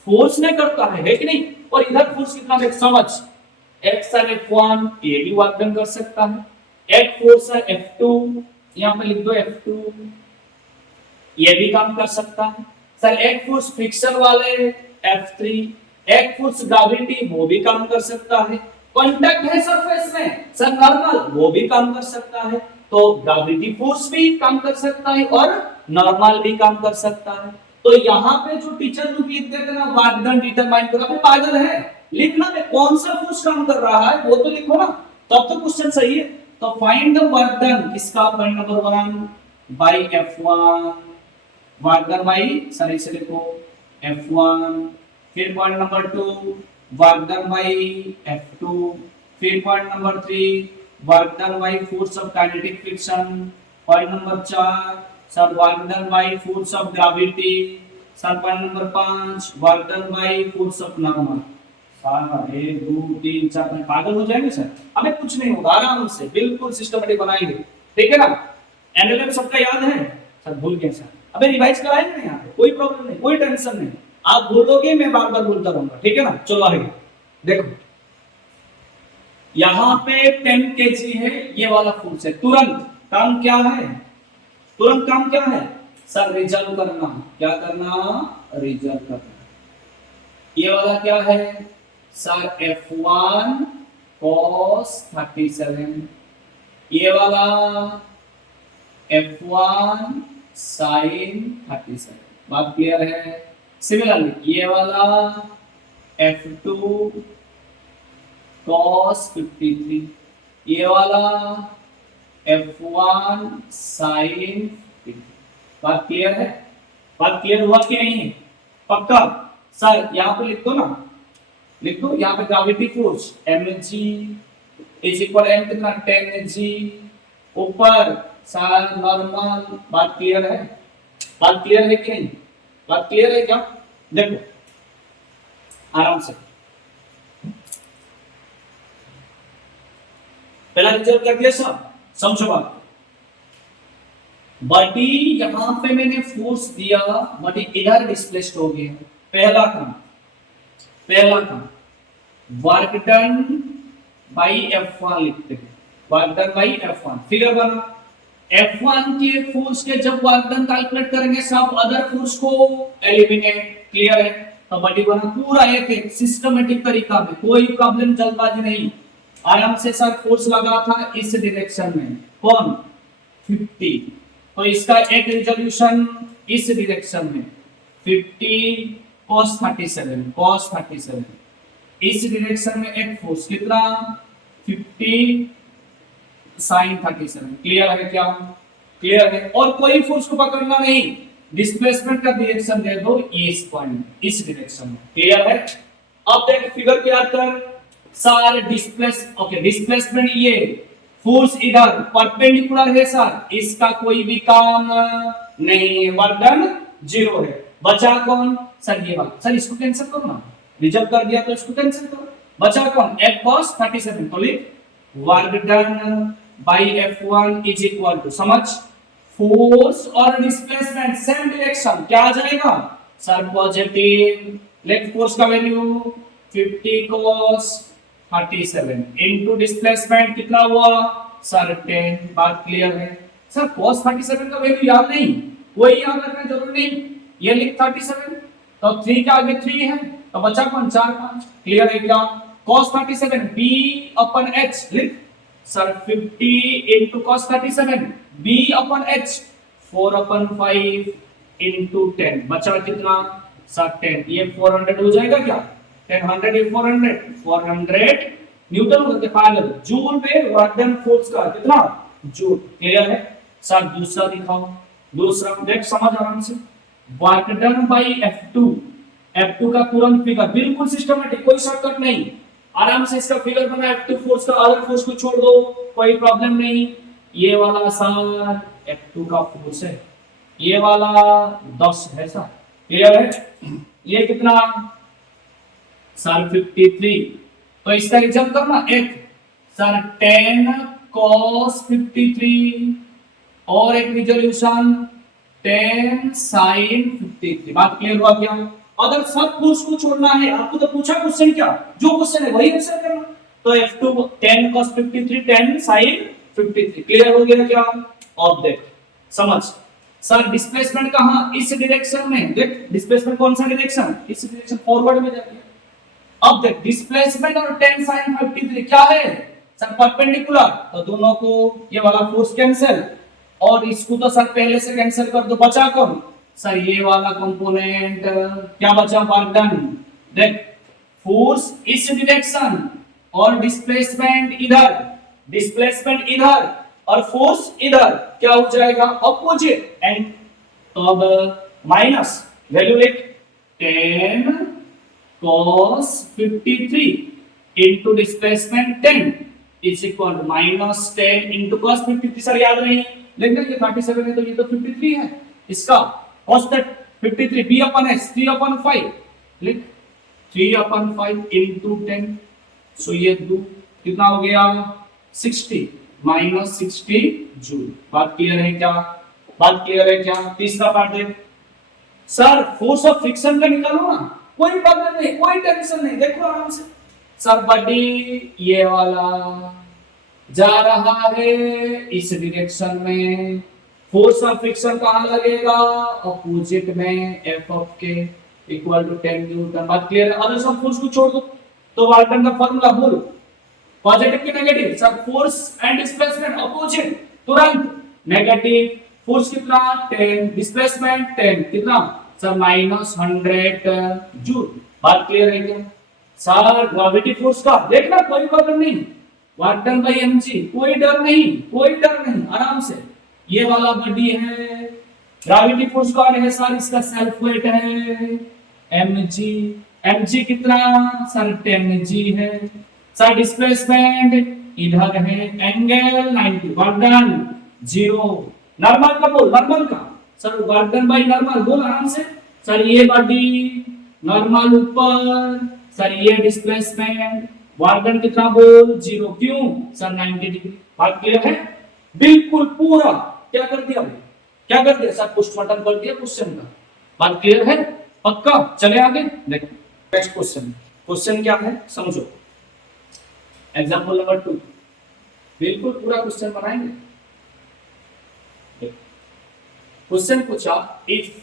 फोर्स ने करता है कि नहीं? और इधर फोर्स कितना है समझ, F सर F1 ये भी वर्क डन कर सकता है, F फोर्स है F2, यहां पे लिख दो F2 ये भी काम कर सकता है। सर एक फोर्स फ्रिक्शन वाले F3, एक फोर्स ग्रेविटी वो भी काम कर सकता है। कांटेक्ट है सरफेस में सर नॉर्मल वो भी काम कर सकता है। तो ग्रेविटी फोर्स भी काम कर सकता है और नॉर्मल भी काम कर सकता है। तो यहाँ पे जो टीचर लोग लिख देते ना वर्क डन डिटरमाइन करो, अबे पागल है, लिखना में कौन सा फोर्स काम कर रहा है वो तो लिखो ना, तब तो क्वेश्चन सही है। तो फाइंड द वर्क डन, किसका point number 1 by F1, work done by sir इसे लिखो F1, फिर point number 2 work done by F2, फिर point number 3 work done by force of kinetic friction, point number 4 sir work done by force of gravity, sir point number 5 work done by force of normal. सारा 1 2 3 4 पागल हो जाएंगे sir, अबे कुछ नहीं होगा, आराम से बिल्कुल सिस्टमेटिक बनाएंगे, ठीक है ना? एनएलएम सबका याद है सर? भूल गए सर, अबे रिवाइज कराएंगे ना यहाँ पे, कोई प्रॉब्लम नहीं, कोई टेंशन नहीं, आप बोलोगे मैं बार बार बोलता रहूंगा, ठीक है ना? चलो आगे देखो, यहाँ पे 10 केजी है, ये वाला फोर्स है, तुरंत काम क्या है? तुरंत काम क्या है सर? रिजल्व करना, क्या करना? रिजल्व करना। ये वाला क्या है सर? F1 cos 37, ये वाला F1 sin 37, बात क्लियर है? सिमिलरली ये वाला F2 cos 53, ये वाला F1 sin 50, बात क्लियर है? बात क्लियर हुआ कि नहीं है? पक्का सर यहाँ पे लिख दो ना, लिख दो यहाँ पे gravity force mg is equal m कितना 10g, ऊपर सर नॉर्मल, बात क्लियर है? बात क्लियर है कि नहीं? बात क्लियर है क्या? देखो आराम से पहला रिजल्ट कर दिया सब, समझो बात। बॉडी यहां पे मैंने फोर्स दिया, बॉडी इधर डिस्प्लेस्ड हो गया, पहला काम, पहला काम वर्क डन बाई F1 लिखते हैं, work done by F1, figure बना F1 के फोर्स के जब वर्क डन कैलकुलेट करेंगे सब अदर फोर्स को एलिमिनेट, क्लियर है? तो बॉडी बना पूरा एक सिस्टमेटिक तरीका में, कोई प्रॉब्लम जल्दबाजी नहीं, आराम से सर फोर्स लगा था इस डायरेक्शन में, कौन? 50, तो इसका एक रिजोल्यूशन इस डायरेक्शन में 50 cos 37, cos 37, इस डायरेक्शन में एक फोर्स कितना? 50 sin 37, क्लियर है क्या? क्लियर है? और कोई फोर्स को पकड़ना नहीं, डिस्प्लेसमेंट का डायरेक्शन दे दो इस पॉइंट, इस डायरेक्शन में, क्लियर है? अब देख फिगर पे आकर सर डिस्प्लेस, ओके डिस्प्लेसमेंट ये फोर्स इधर परपेंडिकुलर है सर, इसका कोई भी काम नहीं है, वर्क डन 0 है, बचा कौन सर? ये बात सर, इसको कैंसिल करो ना, रिजल्ट कर दिया तो इसको कैंसिल करो, बचा कौन? F cos 37, तो लिख work done by F1 is equal to, समझ, फोर्स और डिस्प्लेसमेंट सेम डायरेक्शन, क्या आ जाएगा सर? पॉजिटिव, लेट फोर्स का वैल्यू 50 cos 37 इनटू डिस्प्लेसमेंट कितना हुआ सर? 10, बात क्लियर है? सर cos 37 का वैल्यू याद नहीं, कोई याद रखना जरूरी नहीं, ये लिख 37, तो 3 के आगे 3 है, तो बचा कौन? 4 5, क्लियर है क्या? cos 37 b अपन h लिख सर, 50 into cos 37 b अपन h 4 अपन 5 into 10, बचा कितना सर? 10, ये 400 हो जाएगा क्या? 10 100 400, 400 न्यूटन होते पागल, जूल पे वर्क डन फोर्स का कितना? जूल, क्लियर है? सर दूसरा दिखाओ, दूसरा देख समझ आराम से, work done by F2, F2 का तुरंत फिगर बिल्कुल सिस्टमेटिक, कोई शॉर्टकट नहीं, आराम से इसका फिगर बना, F2 फोर्स का अदर फोर्स को छोड़ दो, कोई प्रॉब्लम नहीं, ये वाला सर F2 का फोर्स है, ये वाला 10 है सर, क्लियर है? ये कितना सर? 53, तो इसका रिजल्ट करना एक सर 10 cos 53 और एक रिजोल्यूशन 10 sin 53। बात क्लियर हुआ क्या? अगर सब फोर्स को छोड़ना है, आपको तो पूछा क्वेश्चन, क्या जो क्वेश्चन है वही आंसर करना। तो F2 10 cos 53 10 sin 53। क्लियर हो गया क्या? ऑब्जेक्ट समझ। सर डिस्प्लेसमेंट कहां? इस डायरेक्शन में। देख डिस्प्लेसमेंट कौन सा डायरेक्शन? इस डायरेक्शन, फॉरवर्ड में जाती है। अब देख डिस्प्लेसमेंट और 10 sin 53 क्या है? सर परपेंडिकुलर, तो दोनों को ये वाला फोर्स कैंसिल, और इसको तो सर पहले से कैंसिल कर दो। बचा कौन? सर ये वाला कंपोनेंट, क्या बचा? Work done. देख फोर्स इस डायरेक्शन और डिस्प्लेसमेंट इधर, डिस्प्लेसमेंट इधर और फोर्स इधर, क्या हो जाएगा? अपोजिट। एंड तो अब माइनस वैल्यू लिख, 10 cos 53 into displacement 10 is equal to minus 10 into cos 53। Sir याद नहीं लिखना, ये 37 है तो ये तो 53 है। इसका cos that 53 b upon x 3 upon 5 लिख, 3 upon 5 into 10। सो ये दो कितना हो गया? 60 माइनस 60 जूल। बात क्लियर है क्या? बात क्लियर है क्या? तीसरा पार्ट देख। सर फोर्स ऑफ फ्रिक्शन का निकालो ना, कोई प्रॉब्लम नहीं, कोई टेंशन नहीं, देखो आराम से। सर बडी ये वाला जा रहा है इस डायरेक्शन में, फोर्स ऑफ फ्रिक्शन कहां लगेगा? अपोजिट में, एफ ऑफ के इक्वल टू 10 न्यूटन। बात क्लियर है? अदर सब फोर्स को छोड़ दो, तो वर्क डन का फार्मूला बोलो, पॉजिटिव की negative. Sir force and displacement opposite, तुरंत नेगेटिव। फोर्स कितना? 10, डिस्प्लेसमेंट 10, कितना? Sir minus 100 joule. बात क्लियर है क्या? सर ग्रेविटी फोर्स का देखना, कोई प्रॉब्लम नहीं, वर्क डन बाय mg, कोई डर नहीं, कोई डर नहीं, आराम से। ये वाला बॉडी है, ग्रेविटी फोर्स कौन है? सर इसका सेल्फ वेट है mg। mg कितना? सर 10g है। सर डिस्प्लेसमेंट इधर है, एंगल 90, वर्क डन 0। नॉर्मल का बोल, नॉर्मल का। Sir work done by normal बोल आराम से। सर ये बॉडी नॉर्मल ऊपर, सर ये डिस्प्लेसमेंट, वर्क डन कितना बोल? 0। क्यों? Sir 90 degree. बात क्लियर है? बिल्कुल पूरा क्या कर दिया? क्या कर दिया? सर पोस्टमार्टम कर दिया क्वेश्चन का। बात क्लियर है? पक्का? चले आगे देखो नेक्स्ट क्वेश्चन। क्वेश्चन क्या है समझो। एग्जाम्पल नंबर 2, बिल्कुल पूरा क्वेश्चन बनाएंगे। क्वेश्चन पूछा, if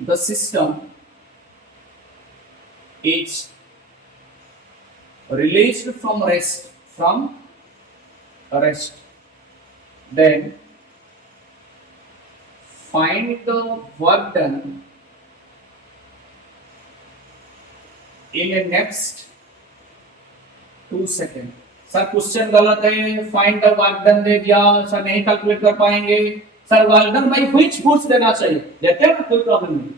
the system is released from rest, then find the work done in the next 2 second. Sir question गलत है, find the work done they दिया, सर नहीं कैलकुलेट कर पाएंगे। Sir work done by which force देना चाहिए? देते हैं ना, कोई प्रॉब्लम नहीं।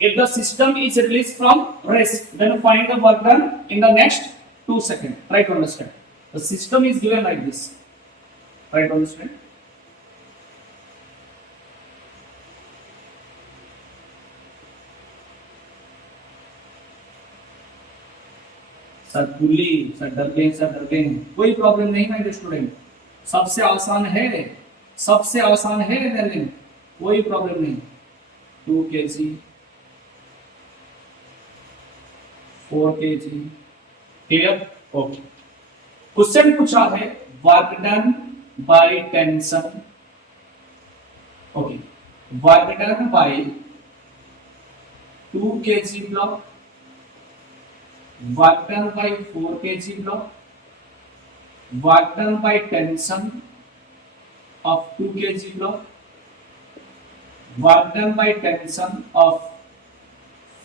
If the system is released from rest, then find the work done in the next 2 seconds. Try to understand. The system is given like this. Try to understand. Sir pulley, sir डर गए, sir डर गए, कोई problem नहीं है student, सबसे आसान है, सबसे आसान है एनालिम, कोई प्रॉब्लम नहीं। 2 kg 4 kg, clear? Okay. Question पूछा है work done by tension. Okay, work done by 2 kg block, work done by 4 kg block, work done by tension of 2 kg block, work done by tension of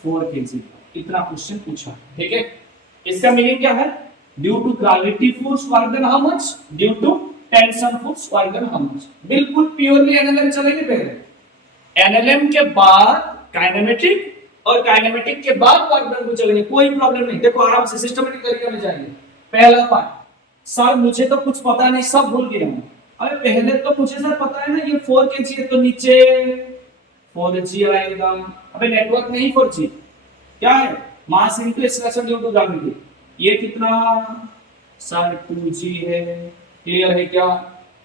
4 kg block. इतना question पूछा, ठीक है? इसका meaning क्या है? Due to gravity force work done how much, due to tension force work done how much. बिल्कुल purely NLM चलेंगे पहले, एनएलएम के बाद काइनेमेटिक, और काइनेमेटिक के बाद वर्क डन को चलेंगे, कोई प्रॉब्लम नहीं। देखो आराम से सिस्टमैटिक तरीके में जाएंगे। पहला पार्ट, सर मुझे तो कुछ पता नहीं, सब भूल गया हूं। अरे पहले तो मुझे सर पता है ना, ये 4 kg है तो नीचे 4g आएगा। अबे नेटवर्क नहीं 4g, क्या है? Mass into acceleration due to gravity. ये कितना? सर 2g है। क्लियर है क्या?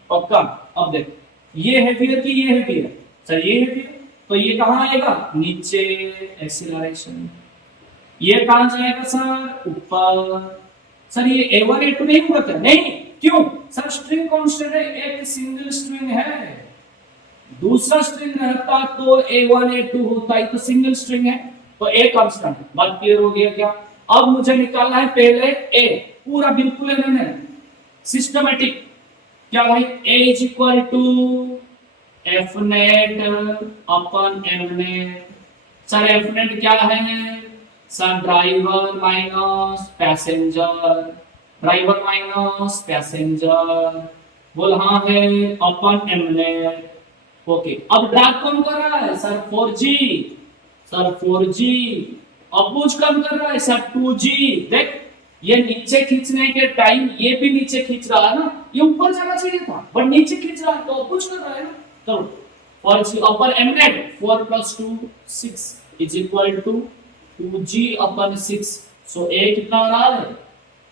पक्का? अब देख ये हेवियर की ये हेवियर, सर ये हेवियर, तो ये कहाँ आएगा नीचे एक्सीलरेशन, ये कहाँ जाएगा सर ऊपर। सर ये A1 A2 नहीं होगा क्या, नहीं, क्यों सर स्ट्रिंग कांस्टेंट है, एक सिंगल स्ट्रिंग है, दूसरा स्ट्रिंग रहता तो A1 A2 होता, ही तो सिंगल स्ट्रिंग है तो A कांस्टेंट। बात क्लियर हो गया क्या। अब मुझे निकालना है पहले A, पूरा बिल्कुल है मैंने सिस्टमैटिक, क्या भाई A is equal to F net upon M net. Sir F net क्या है sir driver minus passenger, driver minus passenger, बोल हाँ है अपन एम नेट। ओके अब ड्रैग कौन कर रहा है sir 4G, sir 4G, oppose कम कर रहा है सर 2G। देख ये नीचे खींचने के टाइम ये भी नीचे खींच रहा है ना, ये ऊपर जाना चाहिए था बट नीचे खींच रहा है तो अपोज कर रहा है ना। तो 4G upon m net 4 + 2 6 is equal to 2G upon 6। So a कितना आ रहा है,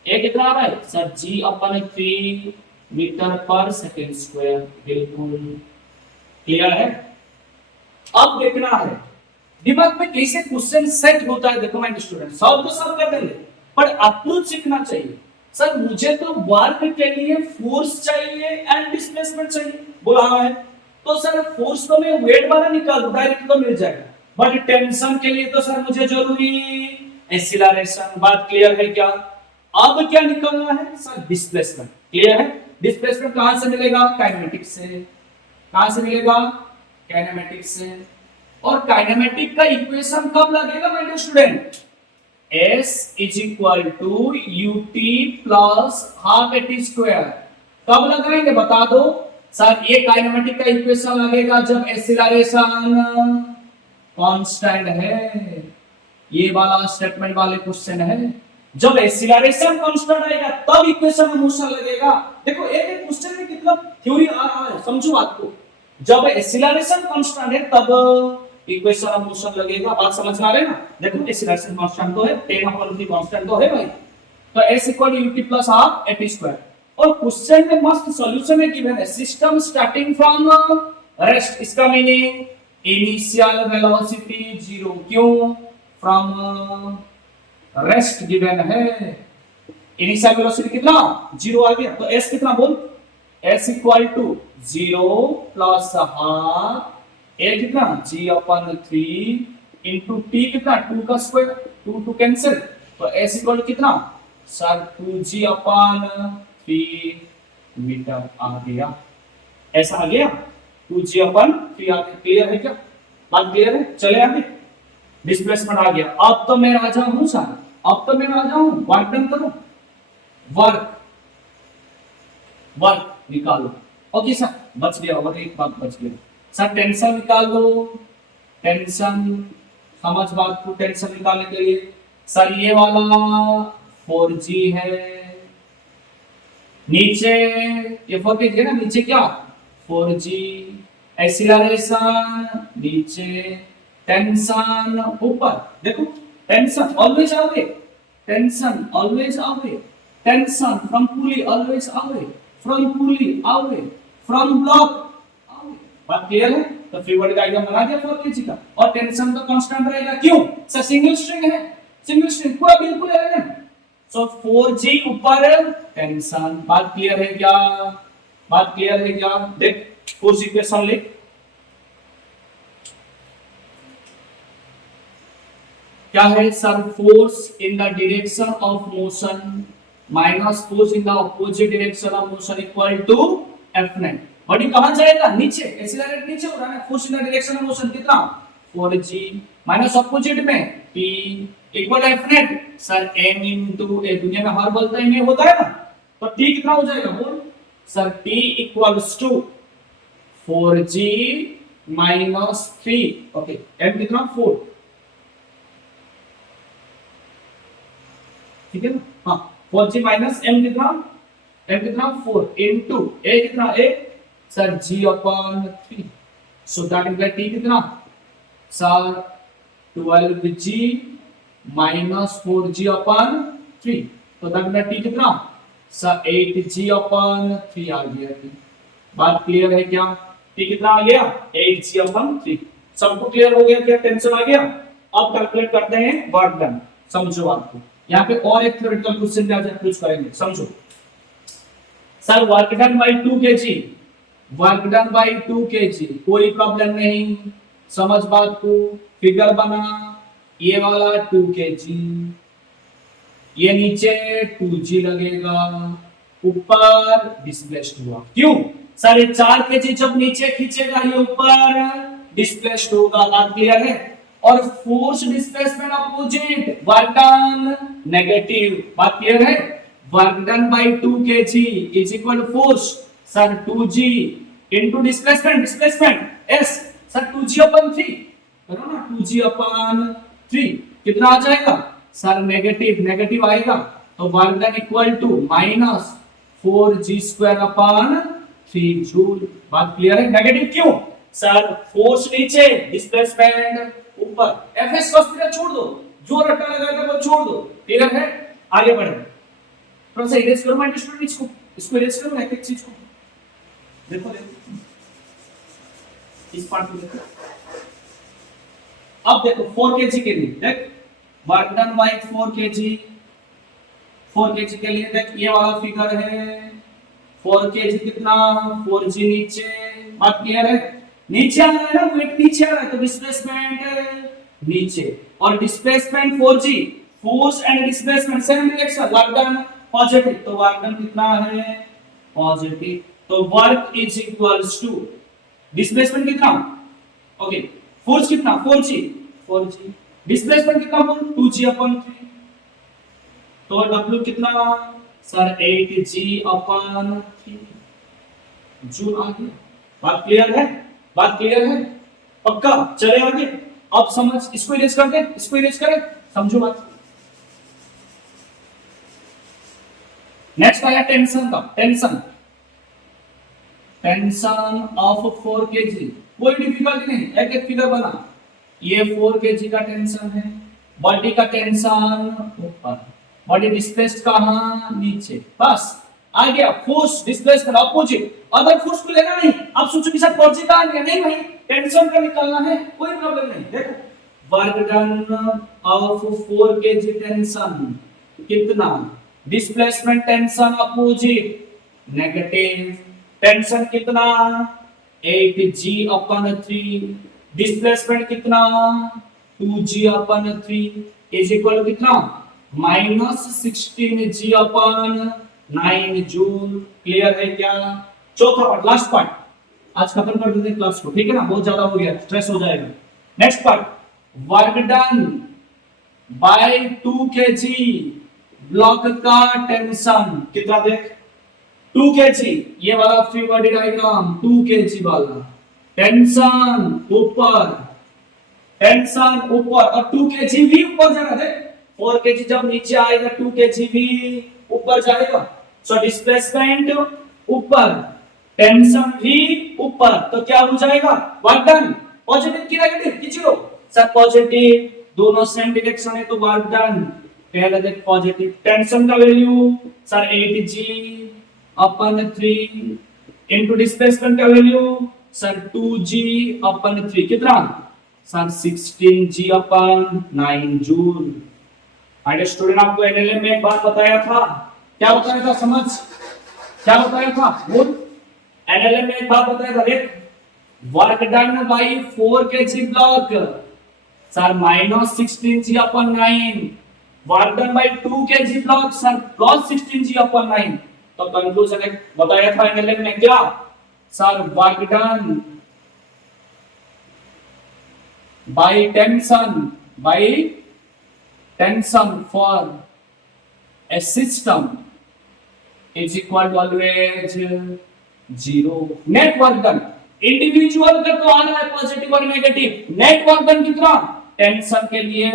a कितना आ रहा है सर G अपन 3 मीटर पर सेकंड स्क्वायर। बिल्कुल क्लियर है। अब देखना है दिमाग में कैसे क्वेश्चन सेट होता है। देखो माय स्टूडेंट सॉल्व तो सब कर देंगे पर अप्रोच सीखना चाहिए। सर मुझे तो वर्क के लिए फोर्स चाहिए एंड डिस्प्लेसमेंट चाहिए, बोला हाँ है तो सर फोर्स तो मैं वेट वाला निकाल दूं डायरेक्ट तो मिल जाएगा, बट टेंशन के लिए तो सर मुझे जरूरी एक्सीलरेशन। बात क्लियर है क्या। अब क्या निकालना है सर डिस्प्लेसमेंट। क्लियर है। डिस्प्लेसमेंट कहां से मिलेगा काइनेमेटिक्स से। कहां से मिलेगा काइनेमेटिक्स से। और काइनेमेटिक का इक्वेशन कब लगेगा my student, S is equal to U T plus half A T square. कब लगाएंगे बता दो सर। ये काइनेमेटिक का इक्वेशन लगेगा जब एक्सीलरेशन कांस्टेंट है, ये वाला स्टेटमेंट वाले क्वेश्चन है। जब एक्सीलरेशन कांस्टेंट आएगा तब इक्वेशन ऑफ मोशन लगेगा। देखो एक एक क्वेश्चन में कितना थ्योरी आ रहा है, समझो बात को। जब एक्सीलरेशन कांस्टेंट है तब इक्वेशन ऑफ मोशन लगेगा। बात समझ में आ रही है ना। देखो एक्सीलरेशन कांस्टेंट तो है 10/3 कांस्टेंट तो है भाई, तो s equal to ut plus half at square. और क्वेश्चन में मस्त सॉल्यूशन है गिवन है, सिस्टम स्टार्टिंग फ्रॉम रेस्ट। इसका मीनिंग इनिशियल वेलोसिटी 0, क्यों फ्रॉम रेस्ट गिवन है। इनिशियल वेलोसिटी कितना 0 आ गया तो s कितना बोल, s equal to 0 plus half a कितना g अपन 3 इंटू t कितना 2 का स्क्वायर, 2 कैंसिल तो s इक्वल टू कितना सर 2g अपन 3 मीटर आ गया। ऐसा आ गया 2g अपन 3 आ गया। क्लियर है क्या। बात क्लियर है। चले आगे डिस्प्लेसमेंट आ गया। अब तो मैं राजा हूं सर, अब तो मैं राजा हूं। वर्क डन करो, वर्क वर्क निकालो। ओके सर बच गया और एक बात बच गया सर, टेंशन निकाल दो। टेंशन समझ बात को, टेंशन निकालने के लिए सर ये वाला 4G है, नीचे ये 4G है ना, नीचे क्या 4G, एक्सीलरेशन नीचे, टेंशन ऊपर। देखो tension always away, tension always away, tension from pulley always away, from pulley away, from block away. बात क्लियर है। तो फ्री बॉडी डायग्राम बना दिया 4K का। और टेंशन तो कांस्टेंट रहेगा, क्यों सर सिंगल स्ट्रिंग है, सिंगल स्ट्रिंग पूरा बिल्कुल है। सो 4G ऊपर टेंशन। बात क्लियर है क्या, बात क्लियर है क्या। देख फोर्स इक्वेशन लिख, क्या है sir force in the direction of motion minus force in the opposite direction of motion equal to F net. Body कहां जाएगा नीचे, एक्सीलरेट नीचे हो रहा है। Force in the direction of motion कितना 4G माइनस अपोजिट में p equal F net sir m into a। दुनिया में हर बोलता है में होता है ना, तो t कितना हो जाएगा बोल sir t equals to 4G minus 3। Okay m कितना 4, ठीक है ना। हाँ 4G माइनस m कितना 4 इनटू a कितना a sir g upon 3। So that imply t कितना sir 12G minus 4G upon 3। तो दैट इम्प्लाई t कितना सर 8G अपॉन 3 आ गया। बात क्लियर है क्या। T कितना आ गया 8g/3। सबको क्लियर हो गया क्या, टेंशन आ गया। अब कैलकुलेट करते हैं वर्क डन। समझो बात को, यहाँ पे और एक थ्योरेटिकल क्वेश्चन भी आज पूछ करेंगे, समझो। Sir work done by 2 kg, work done by 2 kg, कोई प्रॉब्लम नहीं, समझ बात को। फिगर बना, ये वाला 2 kg, ये नीचे 2g लगेगा, ऊपर डिस्प्लेस्ड हुआ। क्यों सर, ये 4 kg जब नीचे खींचेगा ये ऊपर डिस्प्लेस्ड होगा, बात क्लियर है। और force displacement opposite, work done negative, बात क्लियर है। Work done by 2 kg is equal to force sir 2g into displacement, displacement s sir 2g/3 करो ना, 2g/3 कितना आ जाएगा सर, नेगेटिव, नेगेटिव आएगा तो work done equal to minus 4g²/3 joule. बात clear है। नेगेटिव क्यों सर, फोर्स नीचे डिस्प्लेसमेंट ऊपर। एफएस cos थीटा छोड़ दो, जो रट्टा लगाया था वो छोड़ दो, क्लियर है। आगे बढ़े, थोड़ा सा इरेज करो माइनस स्टूडेंट, इसको इरेज करो एक एक चीज को। देखो देखो इस पार्ट को देखो। अब देखो 4 kg के लिए देख, work done by 4 kg, 4 kg के लिए देख ये वाला फिगर है। 4 kg कितना, 4g नीचे, बात क्लियर है। नीचे आ रहा है ना, वेट नीचे आ रहा है तो डिस्प्लेसमेंट नीचे, और displacement 4g, force and displacement same direction, work done positive, तो वर्क डन कितना है पॉजिटिव, तो work is equals to displacement कितना, ओके, फोर्स कितना 4g, 4g, डिस्प्लेसमेंट कितना 2g/3, तो W कितना सर 8g/3 जूल आ गया। बात क्लियर है, बात क्लियर है, पक्का। चले आगे, अब समझ, इसको इरेज कर दे, इसको इरेज करें, समझो बात। नेक्स्ट आया टेंशन का, टेंशन, टेंशन ऑफ 4 kg, कोई डिफिकल्टी नहीं, एक एक फिगर बना। ये 4 kg का टेंशन है, बॉडी का टेंशन ऊपर, बॉडी डिस्प्लेस्ड कहां नीचे, बस आ गया। Force displacement opposite, other force को लेना नहीं। आप सोचो कि सर पॉजिटिव का नहीं भाई, टेंशन का निकालना है, कोई प्रॉब्लम नहीं। देखो work done of 4 kg tension कितना, displacement tension opposite negative, tension कितना 8g/3, डिस्प्लेसमेंट कितना 2g/3 इज इक्वल कितना -16g/9 जूल। क्लियर है क्या। चौथा पार्ट, लास्ट पार्ट आज खत्म कर देते हैं क्लास को, ठीक है ना, बहुत ज्यादा हो गया, स्ट्रेस हो जाएगा। Next part, work done by 2 kg block का टेंशन कितना, देख 2 kg, ये वाला फिगर डायग्राम 2 kg वाला, टेंशन ऊपर, टेंशन ऊपर, और 2 kg भी ऊपर जा रहा है। 4 kg जब नीचे आएगा 2 kg भी ऊपर जाएगा, सो डिस्प्लेसमेंट ऊपर, टेंशन भी ऊपर, तो क्या हो जाएगा वर्क डन पॉजिटिव की नेगेटिव की जीरो, सर पॉजिटिव, दोनों सेम डायरेक्शन है तो वर्क डन पहले देख पॉजिटिव। टेंशन का value sir 8g/3 into displacement का वैल्यू सर 2g/3 कितना sir 16g/9 joule. Idea student, आपको एनएलएम में एक बात बताया था, क्या बताया था समझ, क्या बताया था बोल। एनएलएम में एक बात बताया था, देख work done by 4 kg block sir -16g/9, work done by 2 kg block sir +16g/9। तो कंक्लूजन बताया था एनएलएम में क्या sir, work done by tension for a system is equal to always 0। Net work done individual का तो आ रहा है positive और नेगेटिव, नेट वर्क डन कितना टेंशन के लिए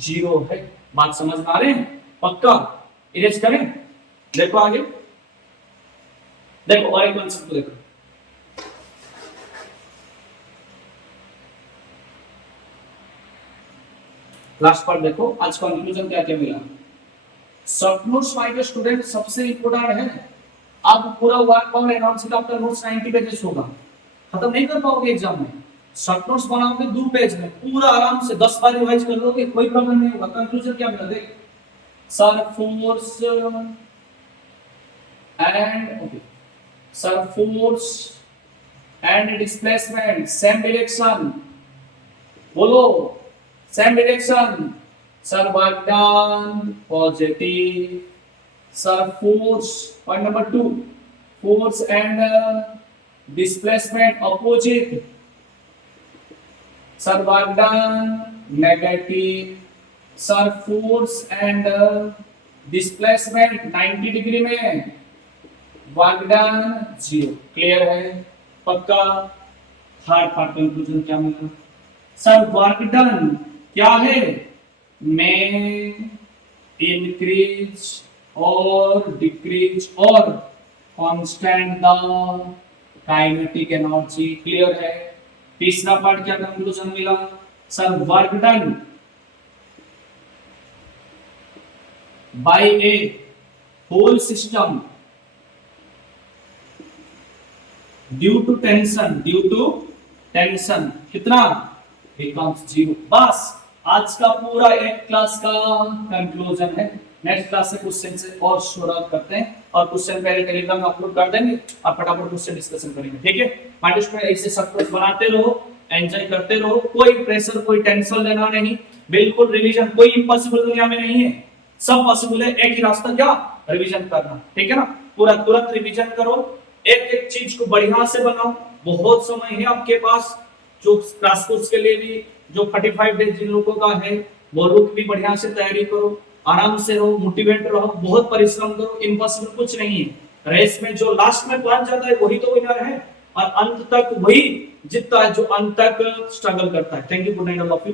0 है। बात समझ में आ रहे हैं, पक्का। इरेज करें, देखो आगे, देखो और एक कॉन्सेप्ट को देखो। लास्ट पार्ट देखो, आज कंक्लूजन क्या क्या मिला। Short notes my dear student सबसे इंपॉर्टेंट है। अब पूरा वर्क और एनर्जी का आपका नोट्स 90 पेजेस होगा, खत्म नहीं कर पाओगे एग्जाम में। शॉर्ट नोट्स बनाओगे 2 पेज में, पूरा आराम से 10 बार रिवाइज कर लोगे, कोई प्रॉब्लम नहीं होगा। कंक्लूजन क्या मिला देख, sir force and okay, sir force and displacement same direction, बोलो same direction, sir work done positive, sir force point number 2, force and displacement opposite, sir work done negative, sir force and displacement 90 degree में, work done 0। Clear है पक्का। Third part conclusion क्या मिला, sir work done क्या है, में increase और decrease और constant the kinetic energy. Clear है। तीसरा पार्ट क्या कंक्लूजन मिला, sir work done by a whole system due to tension कितना, बिकम्स 0। बस आज का पूरा एक क्लास का कंक्लूजन है। नेक्स्ट क्लास से क्वेश्चन से और शुरुआत करते हैं, और क्वेश्चन पहले टेलीग्राम में अपलोड कर देंगे और फटाफट क्वेश्चन डिस्कशन करेंगे। ठीक है, माइंड में ऐसे सब कुछ बनाते रहो, एंजॉय करते रहो, कोई प्रेशर कोई टेंशन लेना नहीं, बिल्कुल रिवीजन, कोई इम्पॉसिबल दुनिया में नहीं है, सब पॉसिबल है। एक ही रास्ता क्या, रिवीजन करना। ठीक है ना, पूरा तुरंत रिवीजन करो, एक एक चीज को बढ़िया से बनाओ। बहुत समय है आपके पास, जो क्लास कोर्स के लिए भी, जो 45 डेज जिन लोगों का है वो लोग भी बढ़िया से तैयारी करो, आराम से रहो, मोटिवेट रहो, बहुत परिश्रम करो। इम्पॉसिबल कुछ नहीं है। रेस में जो लास्ट में पहुंच जाता है वही तो विनर है, और अंत तक वही जीतता है जो अंत तक स्ट्रगल करता है। Thank you, good night all of you.